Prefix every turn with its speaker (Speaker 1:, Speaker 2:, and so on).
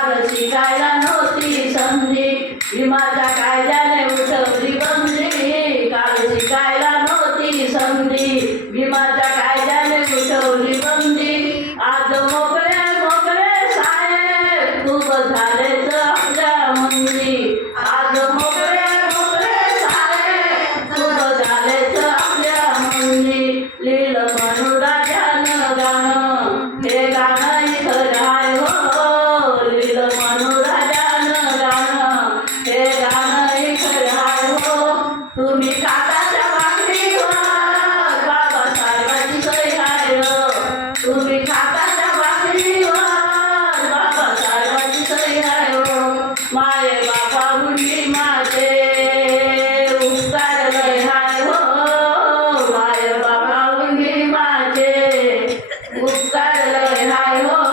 Speaker 1: 他的期待。Hello.